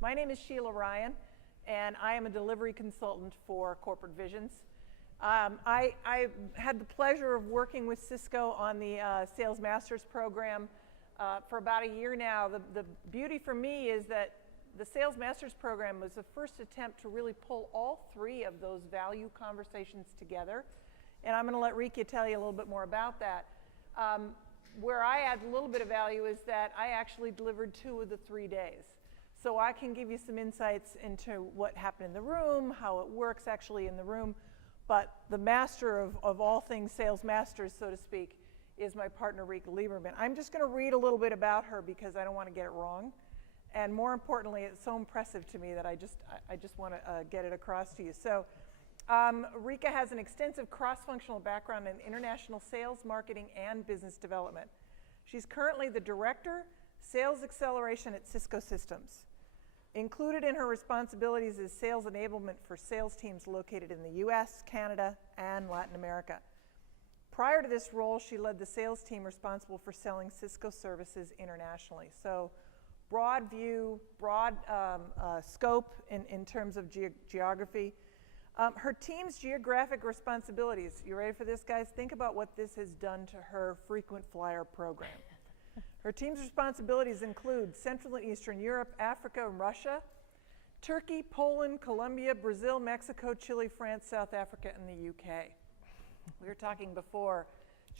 My name is Sheila Ryan, and I am a delivery consultant for Corporate Visions. I had the pleasure of working with Cisco on the Sales Masters program for about a year now. The beauty for me is that the Sales Masters program was the first attempt to really pull all three of those value conversations together. And I'm going to let Rika tell you a little bit more about that. Where I add a little bit of value is that I actually delivered 2 of the 3 days. So I can give you some insights into what happened in the room, how it works actually in the room. But the master of all things Sales Masters, so to speak, is my partner, Rika Lieberman. I'm just going to read a little bit about her because I don't want to get it wrong. And more importantly, it's so impressive to me that I just want to get it across to you. So Rika has an extensive cross-functional background in international sales, marketing, and business development. She's currently the Director, Sales Acceleration at Cisco Systems. Included in her responsibilities is sales enablement for sales teams located in the US, Canada, and Latin America. Prior to this role, she led the sales team responsible for selling Cisco services internationally. So broad view, broad scope in terms of geography. Her team's geographic responsibilities, you ready for this, guys? Think about what this has done to her frequent flyer program. Her team's responsibilities include Central and Eastern Europe, Africa and Russia, Turkey, Poland, Colombia, Brazil, Mexico, Chile, France, South Africa, and the UK. We were talking before,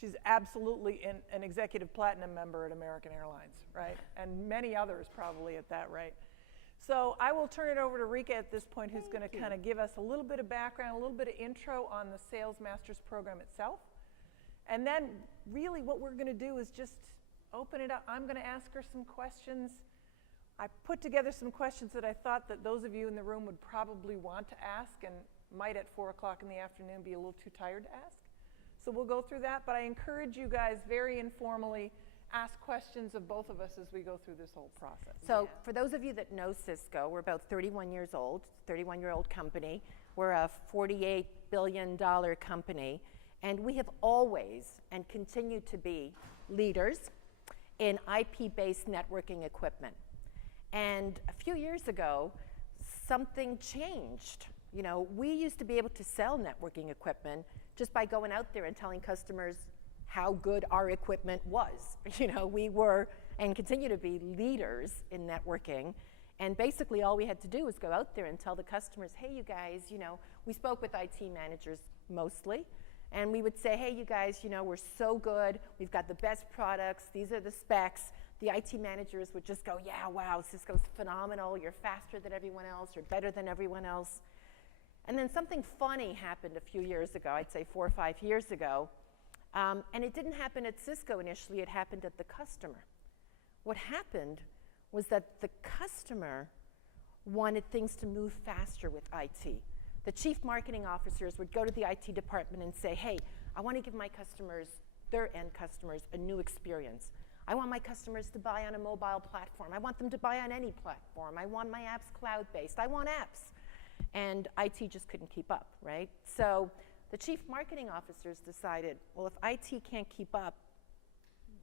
she's absolutely an executive platinum member at American Airlines, right? And many others probably at that rate. So I will turn it over to Rika at this point, who's going to kind of give us a little bit of background, a little bit of intro on the Sales Masters program itself. And then really what we're going to do is just open it up. I'm going to ask her some questions. I put together some questions that I thought that those of you in the room would probably want to ask and might at 4 o'clock in the afternoon be a little too tired to ask. So we'll go through that, but I encourage you guys very informally ask questions of both of us as we go through this whole process. So for those of you that know Cisco, we're about 31 years old, 31-year-old company. We're a $48 billion company, and we have always and continue to be leaders in IP-based networking equipment. And a few years ago, something changed. You know, we used to be able to sell networking equipment just by going out there and telling customers how good our equipment was. You know, we were and continue to be leaders in networking. And basically all we had to do was go out there and tell the customers, hey, you guys, you know, we spoke with IT managers mostly. And we would say, hey, you guys, you know, we're so good. We've got the best products. These are the specs. The IT managers would just go, yeah, wow, Cisco's phenomenal. You're faster than everyone else. You're better than everyone else. And then something funny happened a few years ago, I'd say 4 or 5 years ago. And it didn't happen at Cisco initially. It happened at the customer. What happened was that the customer wanted things to move faster with IT. The chief marketing officers would go to the IT department and say, hey, I want to give my customers, their end customers, a new experience. I want my customers to buy on a mobile platform. I want them to buy on any platform. I want my apps cloud-based. I want apps. And IT just couldn't keep up, right? So the chief marketing officers decided, well, if IT can't keep up,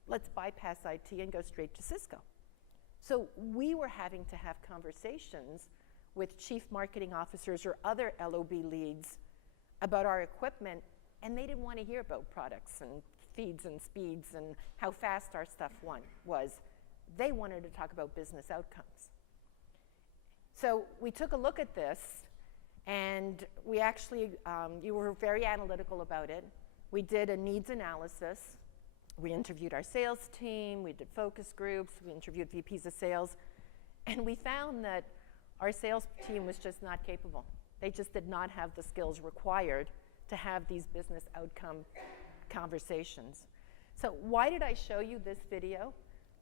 let's bypass IT and go straight to Cisco. So we were having to have conversations with chief marketing officers or other LOB leads about our equipment, and they didn't want to hear about products and feeds and speeds and how fast our stuff was. They wanted to talk about business outcomes. So we took a look at this, and we actually, you were very analytical about it. We did a needs analysis. We interviewed our sales team, we did focus groups, we interviewed VPs of sales, and we found that our sales team was just not capable. They just did not have the skills required to have these business outcome conversations. So why did I show you this video?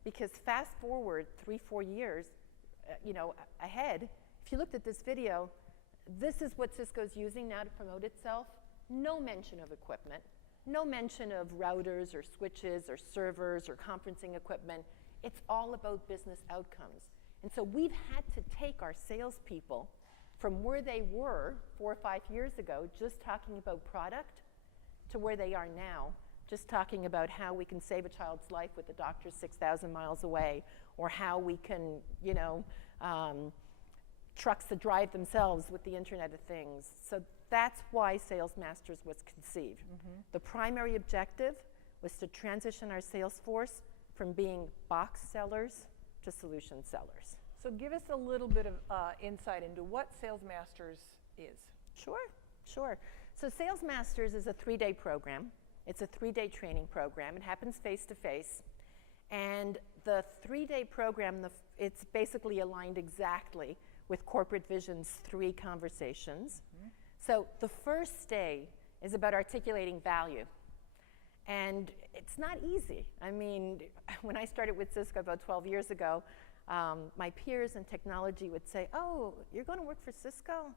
Because fast forward 3-4 years, ahead, if you looked at this video, this is what Cisco's using now to promote itself. No mention of equipment, no mention of routers or switches or servers or conferencing equipment. It's all about business outcomes. And so we've had to take our salespeople from where they were 4 or 5 years ago, just talking about product, to where they are now, just talking about how we can save a child's life with the doctor 6,000 miles away, or how we can, trucks that drive themselves with the Internet of Things. So that's why Sales Masters was conceived. The primary objective was to transition our sales force from being box sellers to solution sellers. So give us a little bit of insight into what Sales Masters is. Sure. So Sales Masters is a 3-day program. It's a 3-day training program. It happens face-to-face. And the 3-day program, it's basically aligned exactly with Corporate Vision's 3 conversations. So the first day is about articulating value. And it's not easy. I mean, when I started with Cisco about 12 years ago, my peers in technology would say, oh, you're going to work for Cisco?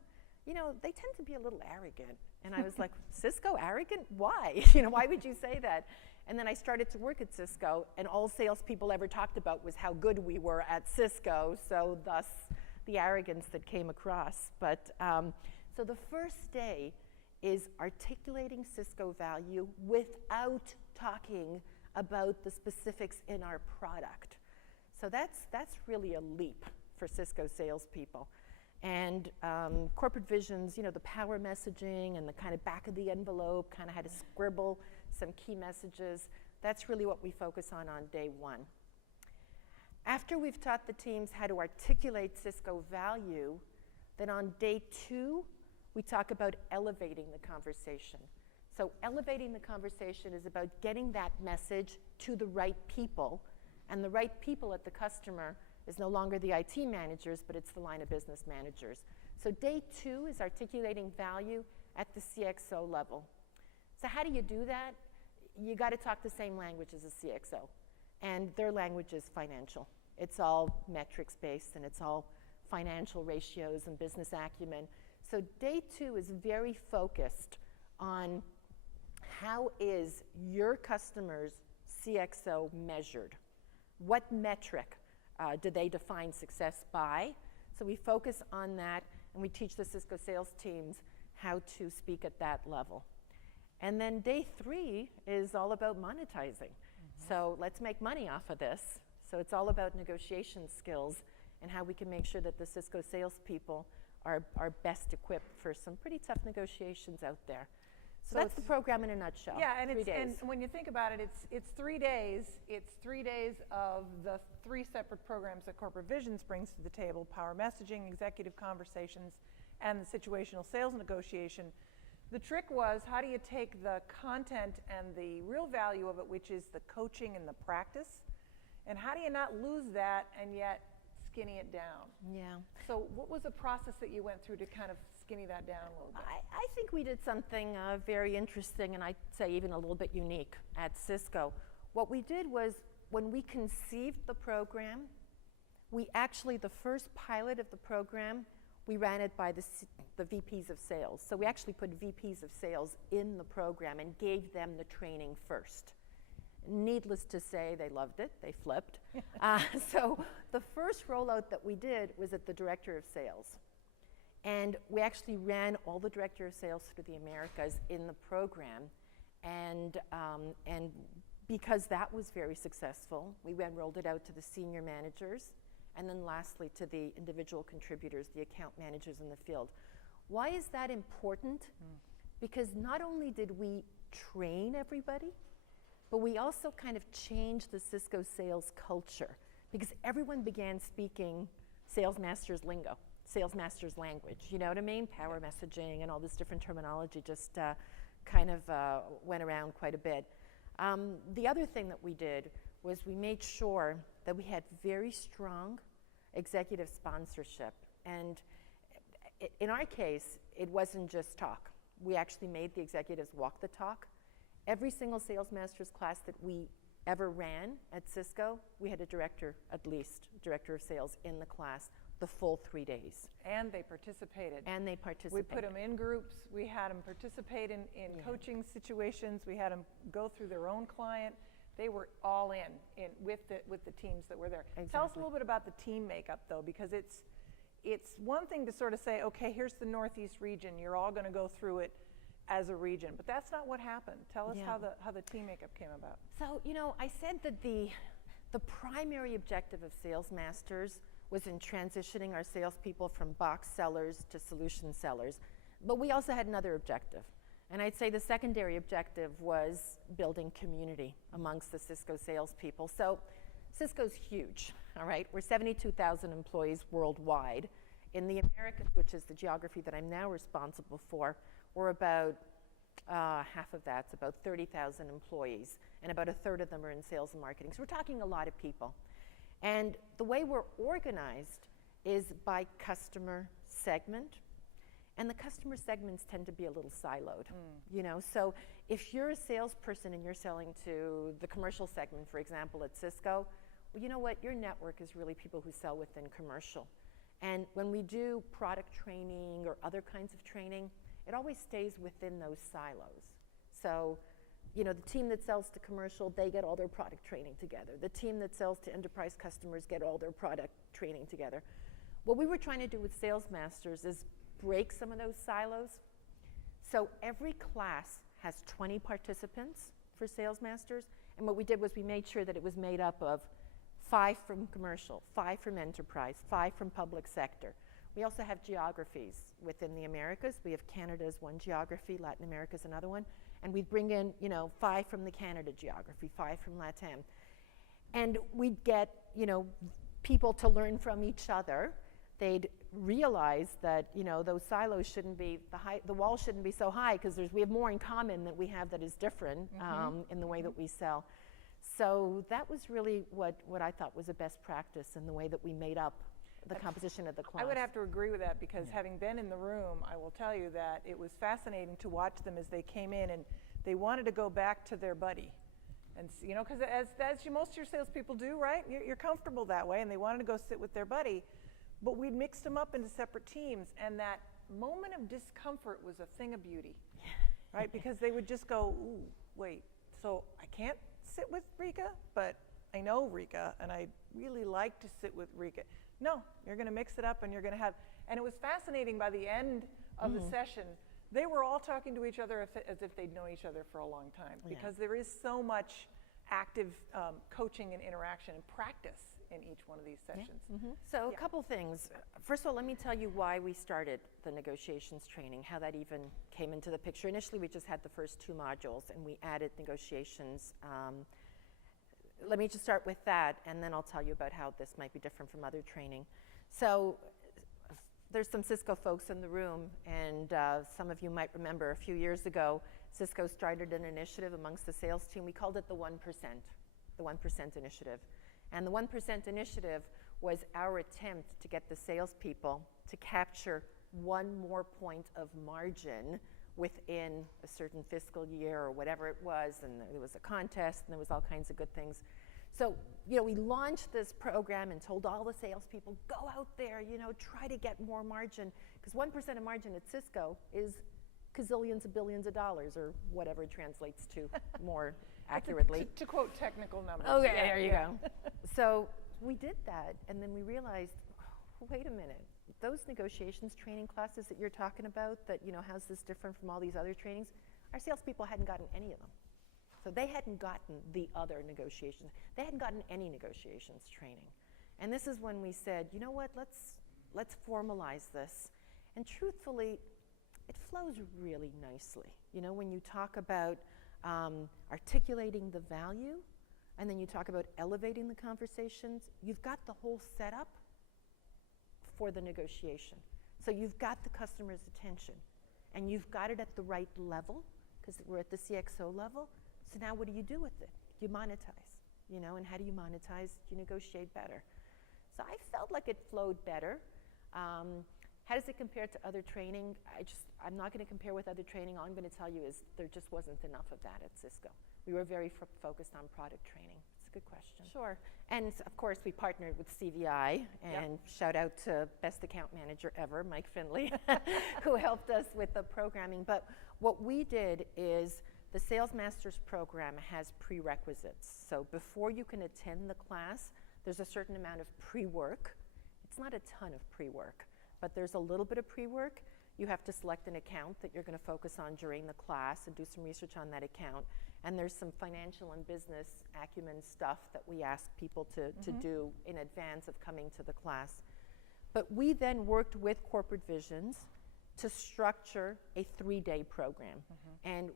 You know, they tend to be a little arrogant. And I was like, Cisco arrogant? Why? You know, why would you say that? And then I started to work at Cisco, and all salespeople ever talked about was how good we were at Cisco, so thus the arrogance that came across. But so the first day is articulating Cisco value without talking about the specifics in our product. So that's really a leap for Cisco salespeople. And Corporate Vision's, you know, the power messaging and the kind of back of the envelope, kind of had to scribble some key messages. That's really what we focus on day 1. After we've taught the teams how to articulate Cisco value, then on day 2, we talk about elevating the conversation. So elevating the conversation is about getting that message to the right people, and the right people at the customer is no longer the IT managers, but it's the line of business managers. So day 2 is articulating value at the CXO level. So how do you do that? You got to talk the same language as a CXO, and their language is financial. It's all metrics based, and it's all financial ratios and business acumen. So day 2 is very focused on how is your customer's CXO measured? What metric do they define success by? So we focus on that, and we teach the Cisco sales teams how to speak at that level. And then day 3 is all about monetizing. So let's make money off of this. So it's all about negotiation skills and how we can make sure that the Cisco salespeople are best equipped for some pretty tough negotiations out there. So that's the program in a nutshell. Yeah, and 3 days. and when you think about it, it's 3 days. It's 3 days of the 3 separate programs that Corporate Visions brings to the table: power messaging, executive conversations, and the situational sales negotiation. The trick was, how do you take the content and the real value of it, which is the coaching and the practice, and how do you not lose that and yet skinny it down? Yeah. So what was the process that you went through to kind of skinny that down a little bit? I think we did something very interesting, and I'd say even a little bit unique at Cisco. What we did was, when we conceived the program, we actually, the first pilot of the program, we ran it by the VPs of sales. So we actually put VPs of sales in the program and gave them the training first. Needless to say, they loved it. They flipped. So the first rollout that we did was at the director of sales. And we actually ran all the director of sales through the Americas in the program. And because that was very successful, we rolled it out to the senior managers, and then lastly to the individual contributors, the account managers in the field. Why is that important? Because not only did we train everybody, but we also kind of changed the Cisco sales culture, because everyone began speaking Sales Masters lingo, Sales Masters language. You know what I mean? Power messaging and all this different terminology just kind of went around quite a bit. The other thing that we did was we made sure that we had very strong executive sponsorship. And in our case, it wasn't just talk. We actually made the executives walk the talk. Every single Sales Masters class that we ever ran at Cisco, we had a director, at least, director of sales in the class the full 3 days. And they participated. And they participated. We put them in groups. We had them participate in coaching situations. We had them go through their own client. They were all in with the teams that were there. Exactly. Tell us a little bit about the team makeup, though, because it's one thing to sort of say, okay, here's the Northeast region. You're all going to go through it as a region, but that's not what happened. Tell us how the team makeup came about. So, you know, I said that the primary objective of Sales Masters was in transitioning our salespeople from box sellers to solution sellers. But we also had another objective. And I'd say the secondary objective was building community amongst the Cisco salespeople. So Cisco's huge, all right? We're 72,000 employees worldwide. In the Americas, which is the geography that I'm now responsible for, we're about half of that's about 30,000 employees, and about a third of them are in sales and marketing. So we're talking a lot of people. And the way we're organized is by customer segment, and the customer segments tend to be a little siloed, you know. So if you're a salesperson and you're selling to the commercial segment, for example, at Cisco, well, you know what? Your network is really people who sell within commercial. And when we do product training or other kinds of training, it always stays within those silos. So, you know, the team that sells to commercial, they get all their product training together. The team that sells to enterprise customers get all their product training together. What we were trying to do with Sales Masters is break some of those silos. So every class has 20 participants for Sales Masters, and what we did was we made sure that it was made up of 5 from commercial, 5 from enterprise, 5 from public sector. We also have geographies within the Americas. We have Canada as one geography, Latin America is another one, and we'd bring in, you know, 5 from the Canada geography, 5 from LATAM. And we'd get, you know, people to learn from each other. They'd realize that, you know, those silos shouldn't be, the wall shouldn't be so high, because we have more in common than we have that is different in the way that we sell. So that was really what I thought was a best practice in the way that we made up the composition of the class. I would have to agree with that, because having been in the room, I will tell you that it was fascinating to watch them as they came in and they wanted to go back to their buddy. And, you know, because as most of your salespeople do, right? You're comfortable that way, and they wanted to go sit with their buddy. But we'd mixed them up into separate teams, and that moment of discomfort was a thing of beauty, right? Because they would just go, ooh, wait, so I can't sit with Rika, but I know Rika, and I really like to sit with Rika. No, you're going to mix it up, and you're going to have, and it was fascinating by the end of the session, they were all talking to each other as if they'd known each other for a long time, because there is so much active coaching and interaction and practice in each one of these sessions. So a couple things. First of all, let me tell you why we started the negotiations training, how that even came into the picture. Initially, we just had the first 2 modules, and we added negotiations. Let me just start with that, and then I'll tell you about how this might be different from other training. So there's some Cisco folks in the room, and some of you might remember a few years ago, Cisco started an initiative amongst the sales team. We called it the 1%, the 1% initiative. And the 1% initiative was our attempt to get the salespeople to capture 1 more point of margin within a certain fiscal year or whatever it was, and there was a contest, and there was all kinds of good things. So, you know, we launched this program and told all the salespeople, go out there, you know, try to get more margin, because 1% of margin at Cisco is gazillions of billions of dollars, or whatever it translates to more accurately. To quote technical numbers. Okay, there you go. So we did that, and then we realized, oh, wait a minute, those negotiations training classes that you're talking about, that, you know, how's this different from all these other trainings, our salespeople hadn't gotten any of them. So they hadn't gotten the other negotiations. They hadn't gotten any negotiations training. And this is when we said, you know what, let's formalize this. And truthfully, it flows really nicely. You know, when you talk about articulating the value, and then you talk about elevating the conversations, you've got the whole setup for the negotiation. So you've got the customer's attention, and you've got it at the right level, because we're at the CXO level. So now what do you do with it? You monetize, you know, and how do you monetize? You negotiate better. So I felt like it flowed better. How does it compare to other training? I'm not going to compare with other training. All I'm going to tell you is there just wasn't enough of that at Cisco. We were very focused on product training. It's a good question. Sure. And of course, we partnered with CVI, and shout out to best account manager ever, Mike Finley, who helped us with the programming. But what we did is the Sales Masters program has prerequisites. So before you can attend the class, there's a certain amount of pre-work. It's not a ton of pre-work, but there's a little bit of pre-work. You have to select an account that you're going to focus on during the class and do some research on that account. And there's some financial and business acumen stuff that we ask people to do in advance of coming to the class. But we then worked with Corporate Visions to structure a 3-day program. And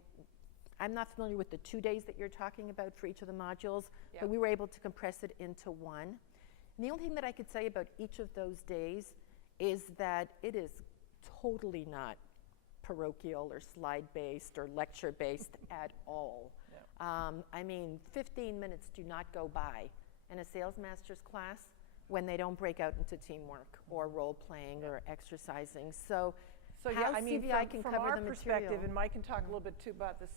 I'm not familiar with the 2 days that you're talking about for each of the modules, but we were able to compress it into one. And the only thing that I could say about each of those days is that it is totally not parochial or slide-based or lecture-based at all. I mean, 15 minutes do not go by in a sales master's class when they don't break out into teamwork or role-playing or exercising. So yeah, I mean, CVI can from cover our the perspective, material. and Mike can talk a little bit too about this,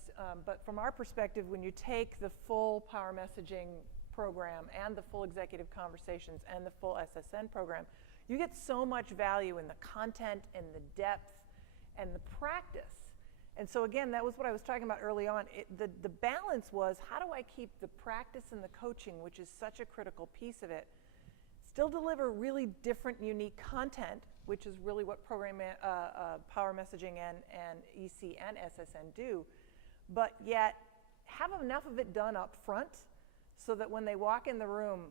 but from our perspective, when you take the full power messaging program and the full executive conversations and the full SSN program, you get so much value in the content and the depth and the practice. And so again, that was what I was talking about early on. The balance was, how do I keep the practice and the coaching, which is such a critical piece of it, still deliver really different, unique content, which is really what program power messaging and EC and SSN do, but yet have enough of it done up front so that when they walk in the room,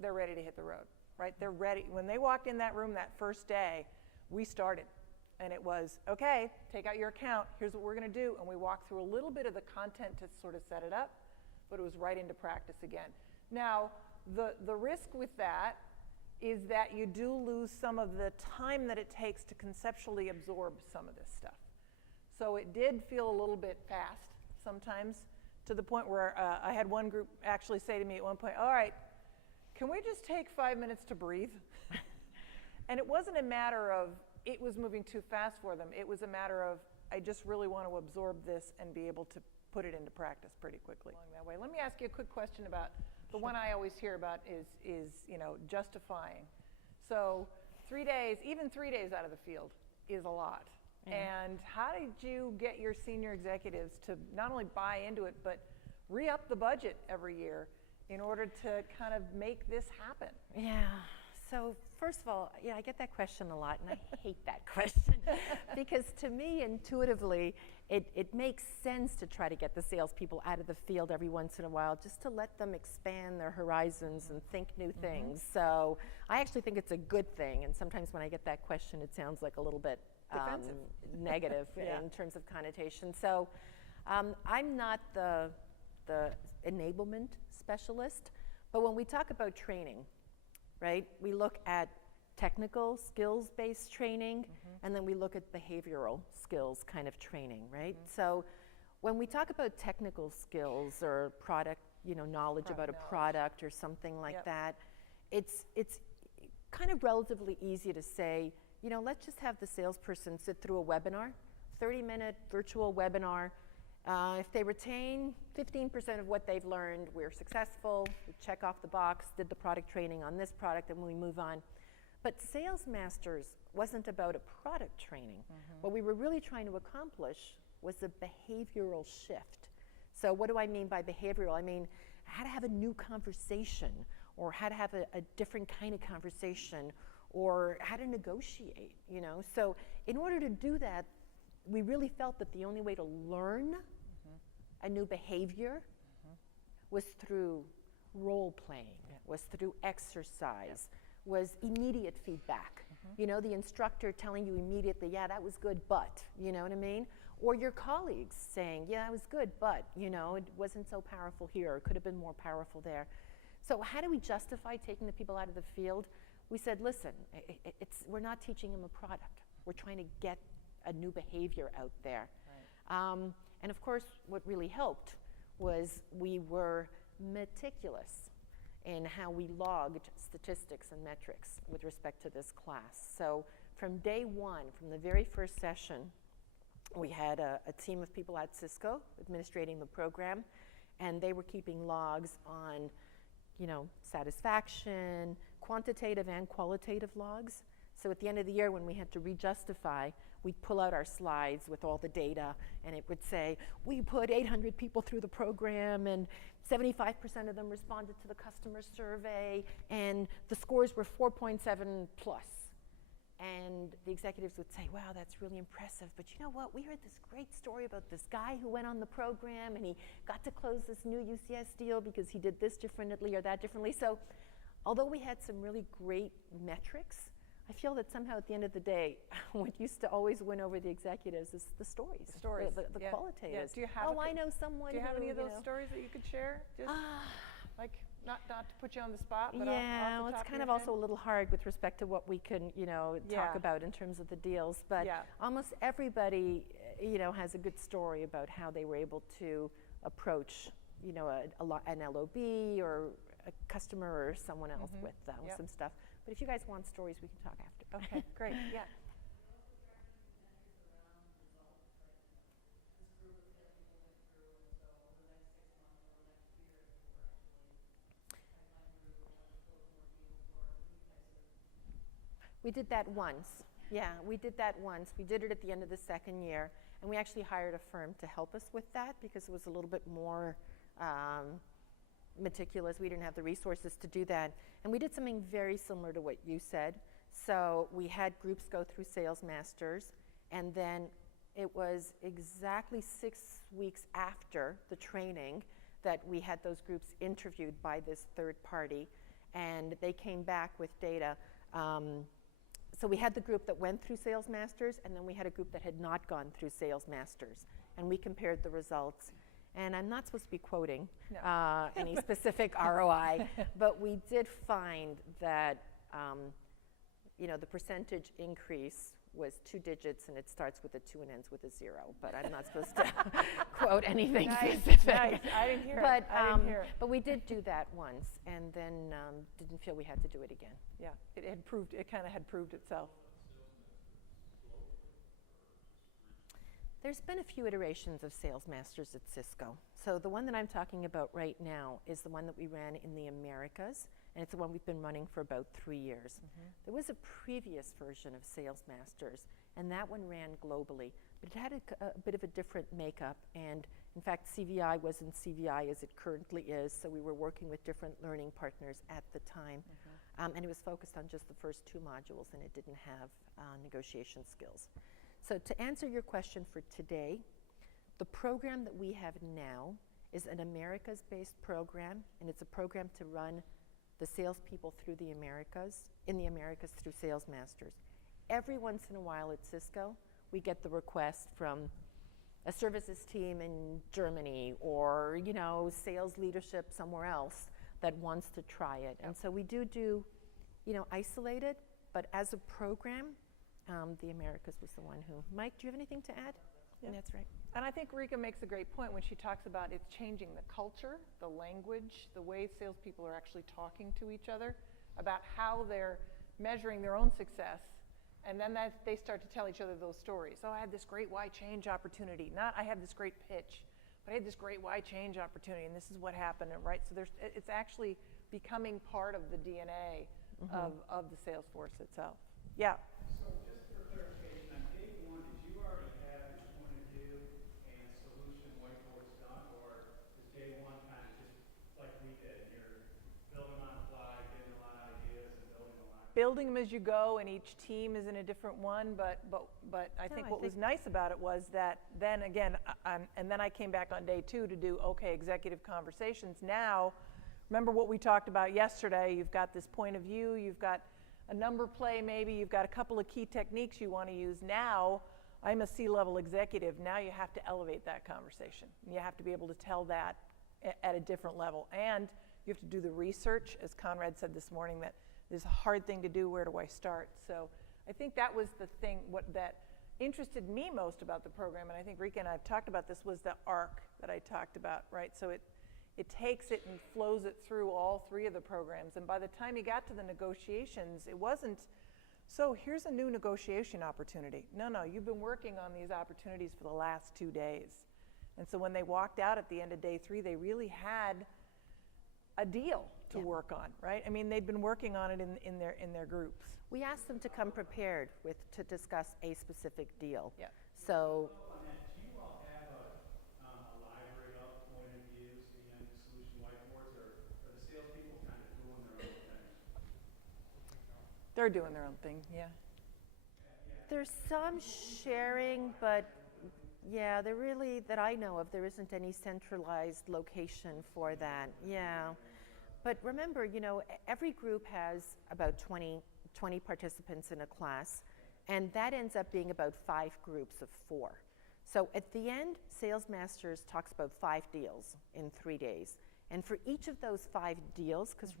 they're ready to hit the road, right? They're ready. When they walked in that room that first day, we started. And it was, okay, take out your account, here's what we're going to do. And we walked through a little bit of the content to sort of set it up, but it was right into practice again. Now, the risk with that is that you do lose some of the time that it takes to conceptually absorb some of this stuff. So it did feel a little bit fast sometimes, to the point where I had one group actually say to me at one point, all right, can we just take 5 minutes to breathe? And it wasn't a matter of it was moving too fast for them. It was a matter of, I just really want to absorb this and be able to put it into practice pretty quickly along that way. Let me ask you a quick question about the one I always hear about is justifying. So 3 days, even 3 days out of the field is a lot. And how did you get your senior executives to not only buy into it, but re-up the budget every year in order to kind of make this happen? Yeah. So first of all, I get that question a lot, and I hate that question because to me, intuitively, it makes sense to try to get the salespeople out of the field every once in a while, just to let them expand their horizons and think new things. So I actually think it's a good thing, and sometimes when I get that question, it sounds like a little bit negative in terms of connotation. So I'm not the enablement specialist, but when we talk about training, right, we look at technical skills-based training, and then we look at behavioral skills kind of training, right? So when we talk about technical skills or product, knowledge about a product or something like that, it's kind of relatively easy to say, let's just have the salesperson sit through a webinar, 30-minute virtual webinar. If they retain 15% of what they've learned, we're successful. We check off the box, did the product training on this product, and we move on. But Sales Masters wasn't about a product training. What we were really trying to accomplish was a behavioral shift. So what do I mean by behavioral? I mean how to have a new conversation, or how to have a different kind of conversation, or how to negotiate, So in order to do that, we really felt that the only way to learn a new behavior was through role playing, was through exercise, was immediate feedback. The instructor telling you immediately, yeah, that was good, but, you know what I mean? Or your colleagues saying, yeah, that was good, but, it wasn't so powerful here, or it could have been more powerful there. So how do we justify taking the people out of the field? We said, listen, we're not teaching them a product. We're trying to get a new behavior out there. And of course, what really helped was we were meticulous in how we logged statistics and metrics with respect to this class. So from day one, from the very first session, we had a team of people at Cisco administrating the program, and they were keeping logs on satisfaction, quantitative and qualitative logs. So at the end of the year, when we had to re-justify, we'd pull out our slides with all the data, and it would say, we put 800 people through the program, and 75% of them responded to the customer survey, and the scores were 4.7 plus. And and the executives would say, wow, that's really impressive, but you know what, we heard this great story about this guy who went on the program and he got to close this new UCS deal because he did this differently or that differently. So although we had some really great metrics, I feel that somehow at the end of the day, what used to always win over the executives is the stories, the qualitatives. Yeah. Do you have I know someone. Do you have who, any of those know, stories that you could share? Just like not to put you on the spot, but yeah, off the it's top kind of of your also a little hard with respect to what we can, talk about in terms of the deals. But almost everybody, has a good story about how they were able to approach, an LOB or a customer or someone else with some stuff. But if you guys want stories, we can talk after. Okay, great. Yeah. We did that once. Yeah, we did that once. We did it at the end of the second year, and we actually hired a firm to help us with that because it was a little bit more meticulous. We didn't have the resources to do that. And we did something very similar to what you said. So we had groups go through Sales Masters, and then it was exactly 6 weeks after the training that we had those groups interviewed by this third party, and they came back with data. So we had the group that went through Sales Masters, and then we had a group that had not gone through Sales Masters, and we compared the results. And I'm not supposed to be quoting any specific ROI, but we did find that the percentage increase was 2 digits, and it starts with a 2 and ends with a 0. But I'm not supposed to quote anything specific. Nice. I didn't hear it. I didn't hear it. But we did do that once, and then didn't feel we had to do it again. Yeah, it kind of had proved itself. There's been a few iterations of Sales Masters at Cisco. So the one that I'm talking about right now is the one that we ran in the Americas, and it's the one we've been running for about 3 years. There was a previous version of Sales Masters, and that one ran globally, but it had a bit of a different makeup, and in fact CVI wasn't CVI as it currently is, so we were working with different learning partners at the time, and it was focused on just the first 2 modules, and it didn't have negotiation skills. So to answer your question for today, the program that we have now is an Americas-based program, and it's a program to run the salespeople through the Americas, through Sales Masters. Every once in a while at Cisco, we get the request from a services team in Germany or, sales leadership somewhere else that wants to try it. And so we do, isolated, but as a program, the Americas was the one who. Mike, do you have anything to add? Yeah. And that's right. And I think Rika makes a great point when she talks about it's changing the culture, the language, the way salespeople are actually talking to each other, about how they're measuring their own success. And then they start to tell each other those stories. Oh, I had this great why change opportunity. Not I had this great pitch, but I had this great why change opportunity, and this is what happened, right? So it's actually becoming part of the DNA of the sales force itself. Yeah. So just for clarification, on day 1, did you already have your point of view and solution whiteboards done, or is day 1 kind of just like we did, and you're building on the fly, getting a lot of ideas and building a lot? Building them as you go, and each team is in a different one, but I think what was nice about it was that then again, and then I came back on day 2 to do, executive conversations. Now, remember what we talked about yesterday, you've got this point of view, you've got a number play maybe, you've got a couple of key techniques you want to use. Now, I'm a C-level executive, now you have to elevate that conversation. You have to be able to tell that at a different level. And you have to do the research, as Conrad said this morning, that is a hard thing to do, where do I start? So I think that was the thing, that interested me most about the program, and I think Rika and I have talked about this, was the arc that I talked about, right? So it takes it and flows it through all 3 of the programs. And by the time you got to the negotiations, it wasn't, so here's a new negotiation opportunity. No, you've been working on these opportunities for the last 2 days. And so when they walked out at the end of day 3, they really had a deal to work on, right? I mean, they'd been working on it in their groups. We asked them to come prepared to discuss a specific deal. Yeah. So. Do you all have a library of point of views and solution whiteboards, or are the salespeople kind of doing their own thing? They're doing their own thing, yeah. Yeah, There's some sharing, but yeah, there really, that I know of, there isn't any centralized location for that. Yeah. But remember, every group has about 20 participants in a class, and that ends up being about 5 groups of 4. So at the end, Sales Masters talks about 5 deals in 3 days. And for each of those 5 deals, because,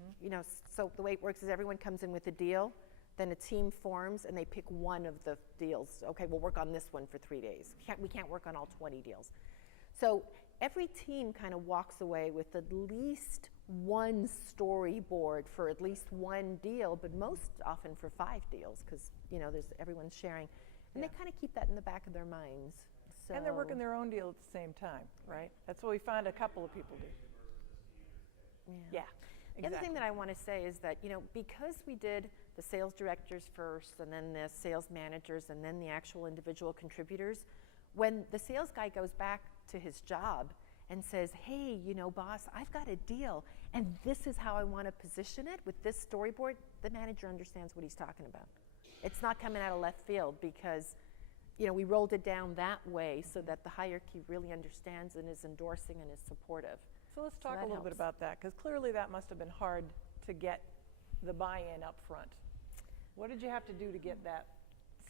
so the way it works is everyone comes in with a deal, then a team forms, and they pick one of the deals. Okay, we'll work on this one for 3 days. We can't work on all 20 deals. So every team kind of walks away with at least one storyboard for at least one deal, but most often for 5 deals, because everyone's sharing, and they kind of keep that in the back of their minds. So And they're working their own deal at the same time, right? That's what we find a couple of people do. Yeah, The other thing that I want to say is that, because we did the sales directors first, and then the sales managers, and then the actual individual contributors, when the sales guy goes back to his job and says, hey, boss, I've got a deal, and this is how I want to position it with this storyboard, the manager understands what he's talking about. It's not coming out of left field because, we rolled it down that way so that the hierarchy really understands and is endorsing and is supportive. So let's talk a little bit about that, because clearly that must have been hard to get the buy-in up front. What did you have to do to get that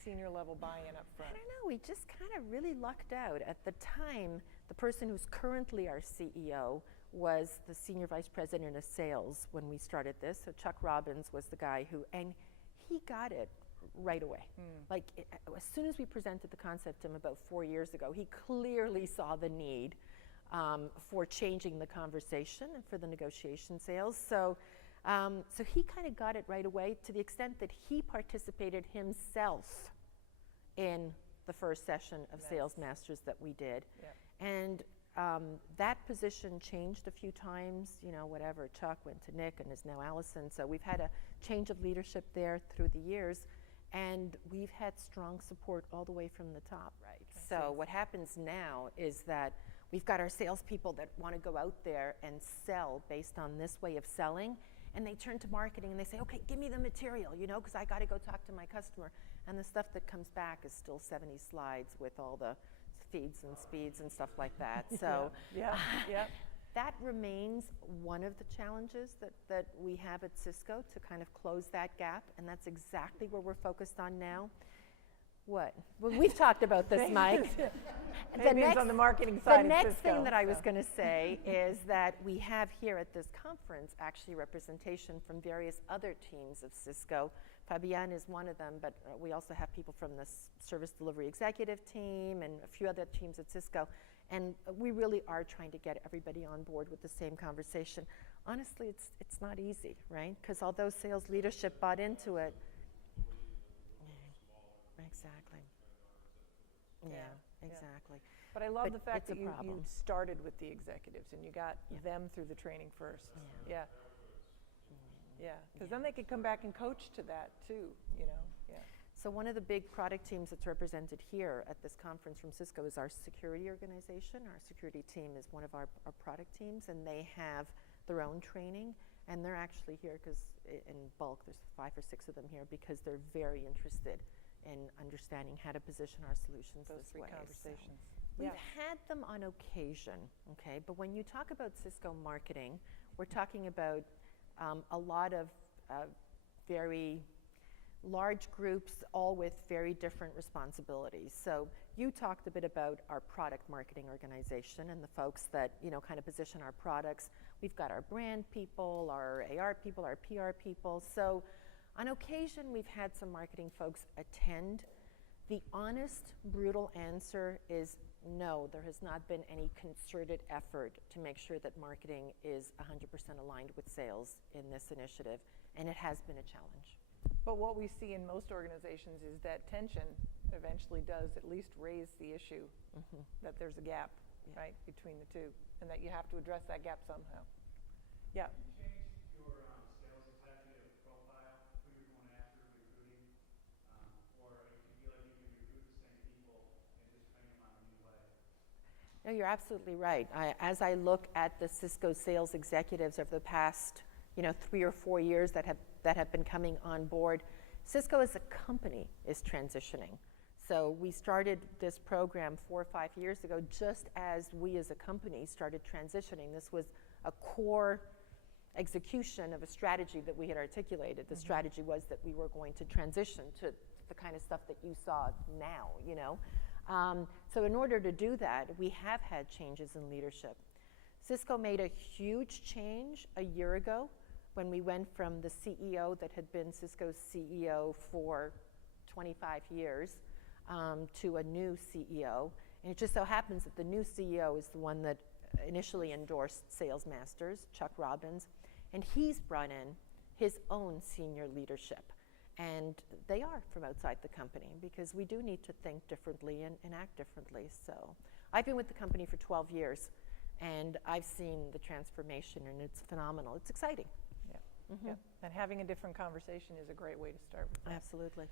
senior level buy-in up front? I don't know, we just kind of really lucked out. At the time, the person who's currently our CEO was the senior vice president of sales when we started this. So Chuck Robbins was the guy and he got it right away. Like as soon as we presented the concept to him about 4 years ago, he clearly saw the need for changing the conversation and for the negotiation sales. So he kind of got it right away, to the extent that he participated himself in the first session of Sales Masters that we did. Yep. And that position changed a few times, whatever. Chuck went to Nick and is now Allison. So we've had a change of leadership there through the years, and we've had strong support all the way from the top. Right. So what happens now is that we've got our salespeople that want to go out there and sell based on this way of selling, and they turn to marketing and they say, okay, give me the material, because I got to go talk to my customer. And the stuff that comes back is still 70 slides with all the feeds and speeds and stuff like that. So that remains one of the challenges that we have at Cisco, to kind of close that gap, and that's exactly where we're focused on now. What? Well, we've talked about this, Mike. On the marketing side the of next Cisco, thing that I was going to say is that we have here at this conference actually representation from various other teams of Cisco. Fabienne is one of them, but we also have people from the service delivery executive team and a few other teams at Cisco. And we really are trying to get everybody on board with the same conversation. Honestly, it's not easy, right? Because although sales leadership bought into it, exactly. Exactly. But I love the fact that you problem. started with the executives and you got them through the training first. Yeah. Because then they could come back and coach to that too, So one of the big product teams that's represented here at this conference from Cisco is our security organization. Our security team is one of our product teams, and they have their own training, and they're actually here because in bulk, there's 5 or 6 of them here, because they're very interested in understanding how to position our solutions those this 3 way. conversations. So we've had them on occasion, okay? But when you talk about Cisco marketing, we're talking about a lot of very large groups, all with very different responsibilities. So you talked a bit about our product marketing organization and the folks that, kind of position our products. We've got our brand people, our AR people, our PR people. So on occasion, we've had some marketing folks attend. The honest, brutal answer is no, there has not been any concerted effort to make sure that marketing is 100% aligned with sales in this initiative, and it has been a challenge. But what we see in most organizations is that tension eventually does at least raise the issue that there's a gap, right, between the two, and that you have to address that gap somehow. Yeah. Have you changed your sales executive profile, who you're going after recruiting, or do you feel like you can recruit the same people and just train them on a new way? No, you're absolutely right. As I look at the Cisco sales executives over the past 3 or 4 years that have been coming on board, Cisco as a company is transitioning. So we started this program 4 or 5 years ago, just as we as a company started transitioning. This was a core execution of a strategy that we had articulated. The strategy was that we were going to transition to the kind of stuff that you saw now, you know. So in order to do that, we have had changes in leadership. Cisco made a huge change a year ago when we went from the CEO that had been Cisco's CEO for 25 years to a new CEO. And it just so happens that the new CEO is the one that initially endorsed Sales Masters, Chuck Robbins, and he's brought in his own senior leadership. And they are from outside the company, because we do need to think differently and act differently. So I've been with the company for 12 years, and I've seen the transformation, and it's phenomenal. It's exciting. Yeah. Yeah. And having a different conversation is a great way to start with that. Absolutely.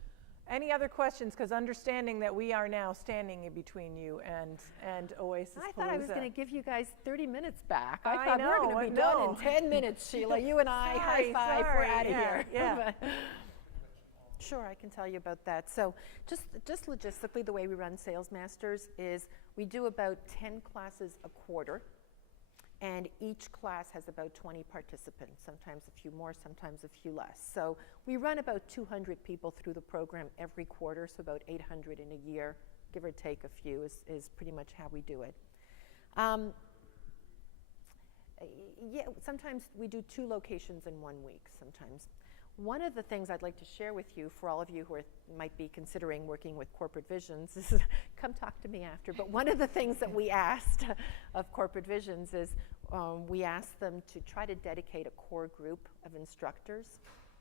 Any other questions? Because understanding that we are now standing in between you and Oasis I thought I was going to give you guys 30 minutes back. I I thought we were know, going to be I done know. in 10 minutes, Sheila. You and I, high five, we're out of here. Yeah. Sure, I can tell you about that. So just logistically, the way we run Sales Masters is we do about 10 classes a quarter, and each class has about 20 participants, sometimes a few more, sometimes a few less. So we run about 200 people through the program every quarter, so about 800 in a year, give or take a few is pretty much how we do it. Yeah, sometimes we do 2 locations in 1 week, sometimes. One of the things I'd like to share with you, for all of you who might be considering working with Corporate Visions, is come talk to me after. But one of the things that we asked of Corporate Visions is we asked them to try to dedicate a core group of instructors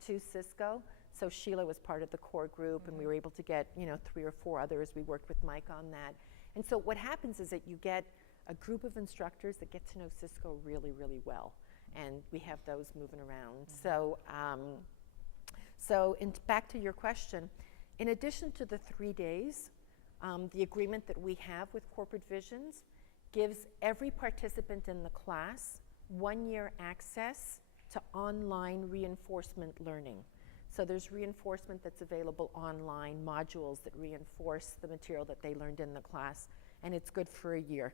to Cisco. So Sheila was part of the core group, and we were able to get 3 or 4 others. We worked with Mike on that. And so what happens is that you get a group of instructors that get to know Cisco really, really well. And we have those moving around. So back to your question, in addition to the 3 days, the agreement that we have with Corporate Visions gives every participant in the class 1 year access to online reinforcement learning. So there's reinforcement that's available online, modules that reinforce the material that they learned in the class, and it's good for a year.